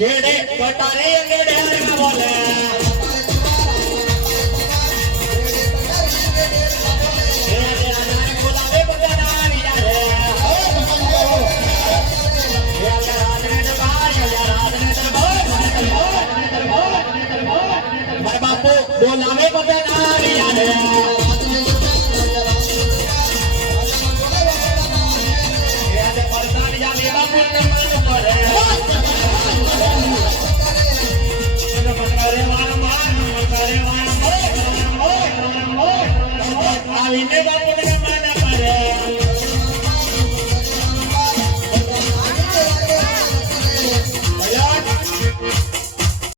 કેડે પટારી કેડે હરમે બોલે बापू बोलावे पटनारी यारे यारे परदान जाने बापू ने मन पड़े करे वाला मान करे वाला आवीने बापू